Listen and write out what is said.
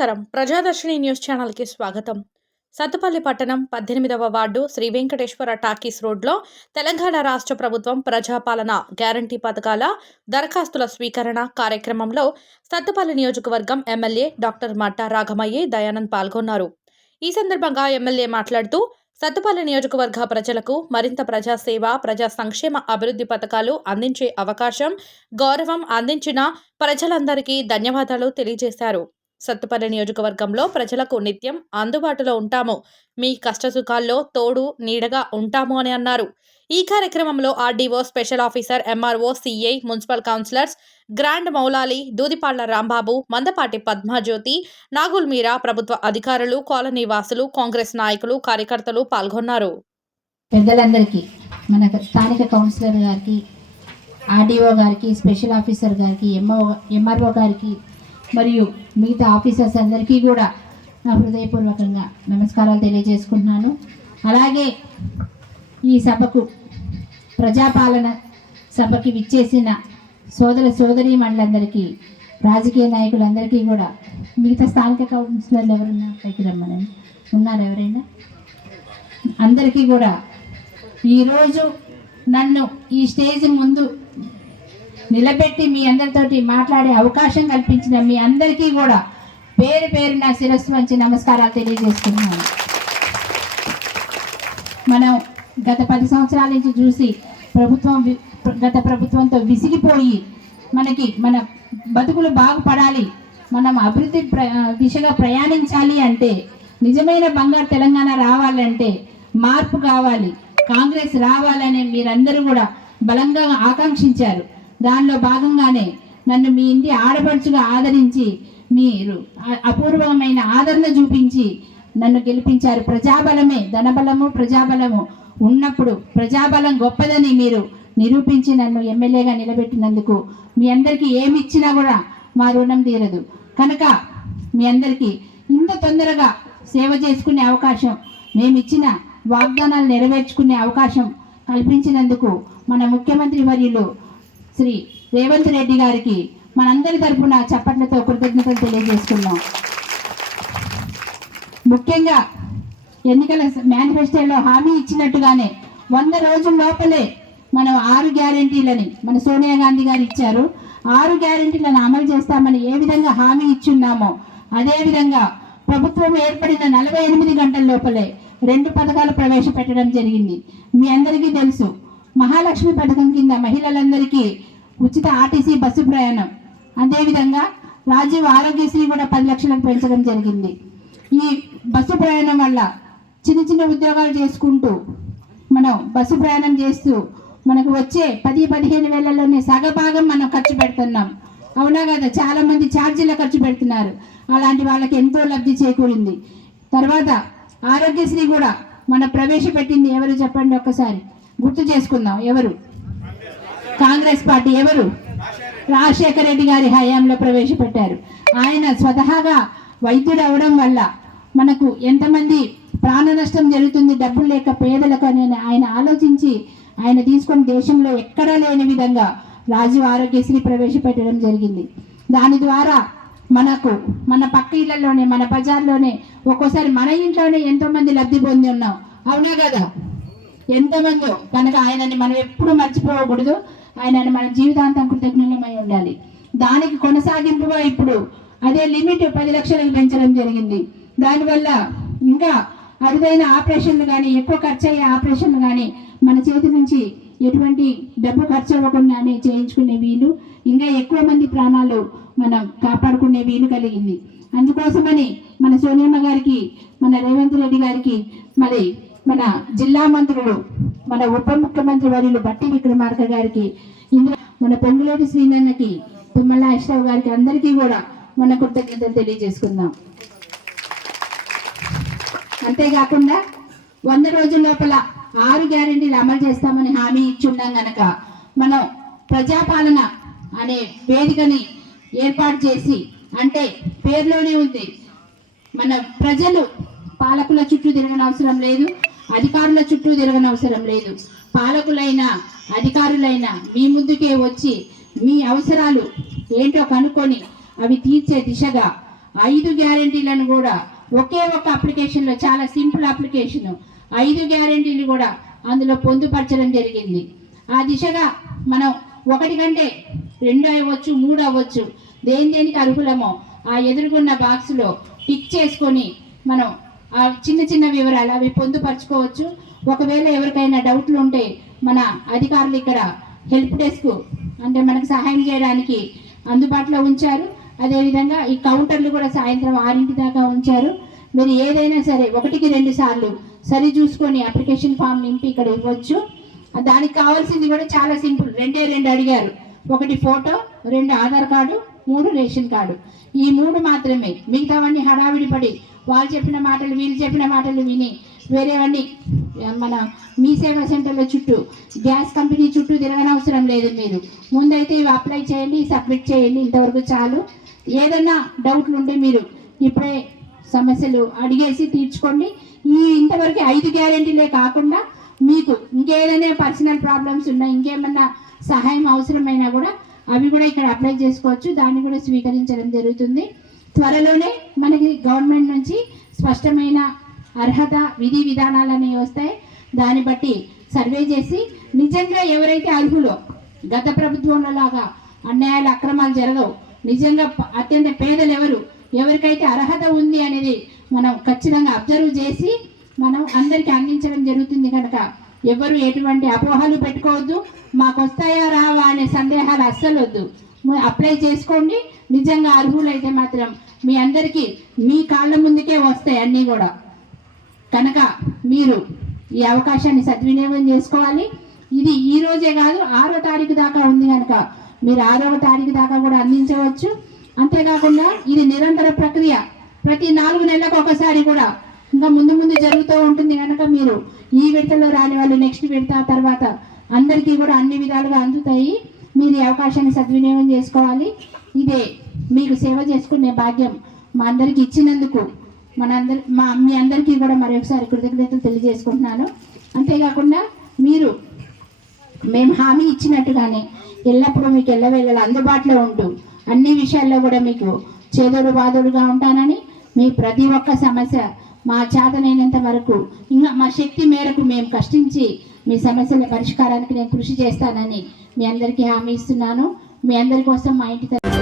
నమస్కారం. ప్రజాదర్శిని న్యూస్ ఛానల్కి స్వాగతం. సత్తుపల్లి పట్టణం పద్దెనిమిదవ వార్డు శ్రీ వెంకటేశ్వర టాకీస్ రోడ్లో తెలంగాణ రాష్ట్ర ప్రభుత్వం ప్రజాపాలన గ్యారంటీ పథకాల దరఖాస్తుల స్వీకరణ కార్యక్రమంలో సత్తుపల్లి నియోజకవర్గం ఎమ్మెల్యే డాక్టర్ మట్టా రాఘమయ్య దయానంద్ పాల్గొన్నారు. ఈ సందర్భంగా ఎమ్మెల్యే మాట్లాడుతూ సత్తుపల్లి నియోజకవర్గ ప్రజలకు మరింత ప్రజాసేవ ప్రజా సంక్షేమ అభివృద్ధి పథకాలు అందించే అవకాశం గౌరవం అందించిన ప్రజలందరికీ ధన్యవాదాలు తెలియజేశారు. సత్తుపల్లి నియోజకవర్గంలో ప్రజలకు నిత్యం అందుబాటులో ఉంటాము. మీ కష్టసుఖాల్లో తోడు నీడగా ఉంటాము అని అన్నారు. ఈ కార్యక్రమంలో RDO special officer MRO CI municipal councillors grand Maulali Dudipalla Rambabu Mandapati Padmajyothi Nagul మీరా ప్రభుత్వ అధికారులు కాలనీ వాసులు కాంగ్రెస్ నాయకులు కార్యకర్తలు పాల్గొన్నారు. పెద్దలందరికీ మన స్థానిక కౌన్సిలర్ గారికి ఆర్డీఓ గారికి స్పెషల్ ఆఫీసర్ గారికి ఎంఓ ఎంఆర్ఓ గారికి మరియు మిగతా ఆఫీసర్స్ అందరికీ కూడా నా హృదయపూర్వకంగా నమస్కారాలు తెలియజేసుకుంటున్నాను. అలాగే ఈ సభకు ప్రజాపాలన సభకి విచ్చేసిన సోదర సోదరి మండలందరికీ రాజకీయ నాయకులందరికీ కూడా మిగతా స్థానిక కౌన్సిలర్లు ఎవరున్నా పైకి రమ్మనండి. ఉన్నారు ఎవరైనా? అందరికీ కూడా ఈరోజు నన్ను ఈ స్టేజ్ ముందు నిలబెట్టి మీ అందరితోటి మాట్లాడే అవకాశం కల్పించిన మీ అందరికీ కూడా పేరు పేరు నా శిరస్సు మంచి నమస్కారాలు తెలియజేస్తున్నాను. మనం గత పది సంవత్సరాల నుంచి చూసి ప్రభుత్వం వి- గత ప్రభుత్వంతో విసిగిపోయి మనకి మన బతుకులు బాగుపడాలి మనం అభివృద్ధి ప్ర దిశగా ప్రయాణించాలి అంటే నిజమైన బంగారు తెలంగాణ రావాలంటే మార్పు కావాలి కాంగ్రెస్ రావాలని మీరందరూ కూడా బలంగా ఆకాంక్షించారు. దానిలో భాగంగానే నన్ను మీ ఇంటి ఆడపడుచుగా ఆదరించి మీరు అపూర్వమైన ఆదరణ చూపించి నన్ను గెలిపించారు. ప్రజాబలమే ధనబలము ప్రజాబలము ఉన్నప్పుడు ప్రజాబలం గొప్పదని మీరు నిరూపించి నన్ను ఎమ్మెల్యేగా నిలబెట్టినందుకు మీ అందరికీ ఏమి ఇచ్చినా కూడా మా రుణం తీరదు. కనుక మీ అందరికీ ఇంత తొందరగా సేవ చేసుకునే అవకాశం మేమిచ్చిన వాగ్దానాలు నెరవేర్చుకునే అవకాశం కల్పించినందుకు మన ముఖ్యమంత్రి వర్యులు శ్రీ రేవంత్ రెడ్డి గారికి మనందరి తరపున చప్పట్లతో కృతజ్ఞతలు తెలియజేస్తున్నాం ముఖ్యంగా ఎన్నికల మేనిఫెస్టోలో హామీ ఇచ్చినట్టుగానే వంద రోజుల లోపలే మనం ఆరు గ్యారెంటీలని మన సోనియా గాంధీ గారు ఇచ్చారు. ఆరు గ్యారెంటీలను అమలు చేస్తామని ఏ విధంగా హామీ ఇచ్చున్నామో అదేవిధంగా ప్రభుత్వం ఏర్పడిన నలభై ఎనిమిది గంటల లోపలే రెండు పథకాలు ప్రవేశపెట్టడం జరిగింది. మీ అందరికీ తెలుసు మహాలక్ష్మి పథకం కింద మహిళలందరికీ ఉచిత ఆర్టీసీ బస్సు ప్రయాణం. అదేవిధంగా రాజీవ్ ఆరోగ్యశ్రీ కూడా పది లక్షలకు పెంచడం జరిగింది. ఈ బస్సు ప్రయాణం వల్ల చిన్న చిన్న ఉద్యోగాలు చేసుకుంటూ మనం బస్సు ప్రయాణం చేస్తూ మనకు వచ్చే పది పదిహేను వేలలోనే సగభాగం మనం ఖర్చు పెడుతున్నాం. అవునా కదా? చాలా మంది ఛార్జీల ఖర్చు పెడుతున్నారు. అలాంటి వాళ్ళకి ఎంతో లబ్ధి చేకూరింది. తర్వాత ఆరోగ్యశ్రీ కూడా మన ప్రవేశపెట్టింది ఎవరు చెప్పండి ఒక్కసారి? గుర్తు చేసుకుందాం ఎవరు? కాంగ్రెస్ పార్టీ ఎవరు? రాజశేఖర రెడ్డి గారి హయాంలో ప్రవేశపెట్టారు. ఆయన స్వతహాగా వైద్యుడు అవడం వల్ల మనకు ఎంతమంది ప్రాణ నష్టం జరుగుతుంది డబ్బులు లేక పేదలకు అని ఆయన ఆలోచించి ఆయన తీసుకొని దేశంలో ఎక్కడా లేని విధంగా రాజీవ్ ఆరోగ్యశ్రీ ప్రవేశపెట్టడం జరిగింది. దాని ద్వారా మనకు మన పక్క ఇళ్ళలోనే మన బజార్లోనే ఒక్కోసారి మన ఇంట్లోనే ఎంతోమంది లబ్ధి పొంది ఉన్నాం. అవునా కదా? ఎంతమందో కనుక ఆయనని మనం ఎప్పుడు మర్చిపోకూడదు. ఆయనని మన జీవితాంతం కృతజ్ఞమై ఉండాలి. దానికి కొనసాగింపుగా ఇప్పుడు అదే లిమిట్ పది లక్షలకు పెంచడం జరిగింది. దానివల్ల ఇంకా అరుదైన ఆపరేషన్లు కానీ ఎక్కువ ఖర్చు అయ్యే ఆపరేషన్లు కానీ మన చేతి నుంచి ఎటువంటి డబ్బు ఖర్చు అవ్వకుండానే చేయించుకునే వీలు ఇంకా ఎక్కువ మంది ప్రాణాలు మనం కాపాడుకునే వీలు కలిగింది. అందుకోసమని మన సోనియమ్మ గారికి మన రేవంత్ రెడ్డి గారికి మరి మన జిల్లా మంత్రులు మన ఉప ముఖ్యమంత్రి వర్యులు బట్టి విక్రమార్క గారికి ఇందులో మన పొంగులేటి శ్రీనన్నకి తుమ్మల అష్టావ్ గారికి అందరికీ కూడా మన కృతజ్ఞతలు తెలియజేసుకుందాం. అంతేకాకుండా వంద రోజుల లోపల ఆరు గ్యారెంటీలు అమలు చేస్తామని హామీ ఇచ్చున్నాం గనక మనం ప్రజాపాలన అనే వేదికని ఏర్పాటు చేసి అంటే పేరులోనే ఉంది. మన ప్రజలు పాలకుల చుట్టూ తిరగనవసరం లేదు. అధికారుల చుట్టూ తిరగనవసరం లేదు. పాలకులైన అధికారులైన మీ ముందుకే వచ్చి మీ అవసరాలు ఏంటో కనుక్కొని అవి తీర్చే దిశగా ఐదు గ్యారెంటీలను కూడా ఒకే ఒక అప్లికేషన్లో చాలా సింపుల్ అప్లికేషన్ ఐదు గ్యారెంటీలు కూడా అందులో పొందుపరచడం జరిగింది. ఆ దిశగా మనం ఒకటి కంటే రెండు అవ్వచ్చు మూడు అవ్వచ్చు దేని దేనికి అర్హులమో ఆ ఎదుర్కొన్న బాక్స్లో టిక్ చేసుకొని మనం ఆ చిన్న చిన్న వివరాలు అవి పొందుపరచుకోవచ్చు. ఒకవేళ ఎవరికైనా డౌట్లు ఉంటే మన అధికారులు ఇక్కడ హెల్ప్ డెస్క్ అంటే మనకు సహాయం చేయడానికి అందుబాటులో ఉంచారు. అదేవిధంగా ఈ కౌంటర్లు కూడా సాయంత్రం ఆరింటి దాకా ఉంచారు. మీరు ఏదైనా సరే ఒకటికి రెండు సార్లు సరి చూసుకొని అప్లికేషన్ ఫామ్ నింపి ఇక్కడ ఇవ్వచ్చు. దానికి కావాల్సింది కూడా చాలా సింపుల్. రెండే రెండు అడిగారు. ఒకటి ఫోటో రెండు ఆధార్ కార్డు మూడు రేషన్ కార్డు. ఈ మూడు మాత్రమే. మిగతావన్నీ హడావిడి పడి వాళ్ళు చెప్పిన మాటలు వీళ్ళు చెప్పిన మాటలు విని వేరేవన్నీ మన మీ సేవా సెంటర్ల చుట్టూ గ్యాస్ కంపెనీ చుట్టూ తిరగనవసరం లేదు మీరు. ముందైతే ఇవి అప్లై చేయండి సబ్మిట్ చేయండి ఇంతవరకు చాలు. ఏదన్నా డౌట్లు ఉంటే మీరు ఇప్పుడే సమస్యలు అడిగేసి తీర్చుకోండి. ఈ ఇంతవరకు ఐదు గ్యారెంటీలే కాకుండా మీకు ఇంకేదైనా పర్సనల్ ప్రాబ్లమ్స్ ఉన్నా ఇంకేమన్నా సహాయం అవసరమైనా కూడా అవి కూడా ఇక్కడ అప్లై చేసుకోవచ్చు. దాన్ని కూడా స్వీకరించడం జరుగుతుంది. త్వరలోనే మనకి గవర్నమెంట్ నుంచి స్పష్టమైన అర్హత విధి విధానాలు అనేవి వస్తాయి. దాన్ని బట్టి సర్వే చేసి నిజంగా ఎవరైతే అర్హులో గత ప్రభుత్వంలో లాగా అన్యాయాలు అక్రమాలు జరగవు నిజంగా అత్యంత పేదలు ఎవరు ఎవరికైతే అర్హత ఉంది అనేది మనం ఖచ్చితంగా అబ్జర్వ్ చేసి మనం అందరికీ అందించడం జరుగుతుంది కనుక ఎవరు ఎటువంటి అపోహలు పెట్టుకోవద్దు. మాకు వస్తాయా రావా అనే సందేహాలు అస్సలు వద్దు అప్లై చేసుకోండి. నిజంగా అర్హులైతే మాత్రం మీ అందరికీ మీ కాళ్ళ ముందుకే వస్తాయి అన్నీ కూడా. కనుక మీరు ఈ అవకాశాన్ని సద్వినియోగం చేసుకోవాలి. ఇది ఈ రోజే కాదు ఆరో తారీఖు దాకా ఉంది కనుక మీరు ఆరవ తారీఖు దాకా కూడా అందించవచ్చు. అంతేకాకుండా ఇది నిరంతర ప్రక్రియ. ప్రతి నాలుగు నెలలకు ఒకసారి కూడా ఇంకా ముందు ముందు జరుగుతూ ఉంటుంది కనుక మీరు ఈ విడతలో రాని వాళ్ళు నెక్స్ట్ విడత తర్వాత అందరికీ కూడా అన్ని విధాలుగా అందుతాయి. మీరు ఈ అవకాశాన్ని సద్వినియోగం చేసుకోవాలి. ఇదే మీకు సేవ చేసుకునే భాగ్యం మా అందరికి ఇచ్చినందుకు మనందరి మా మీ అందరికీ కూడా మరొకసారి కృతజ్ఞతలు తెలియజేసుకుంటున్నాను. అంతేకాకుండా మీరు మేము హామీ ఇచ్చినట్టుగానే ఎల్లప్పుడూ మీకు ఎల్లవేళలా అందుబాటులో ఉంటూ అన్ని విషయాల్లో కూడా మీకు చేదోడు బాదోడుగా ఉంటానని మీ ప్రతి ఒక్క సమస్య మా చేతనైనంత వరకు ఇంకా మా శక్తి మేరకు మేము కష్టించి మీ సమస్యల పరిష్కారానికి నేను కృషి చేస్తానని మీ అందరికీ హామీ ఇస్తున్నాను. మీ అందరి కోసం మా ఇంటి తరఫున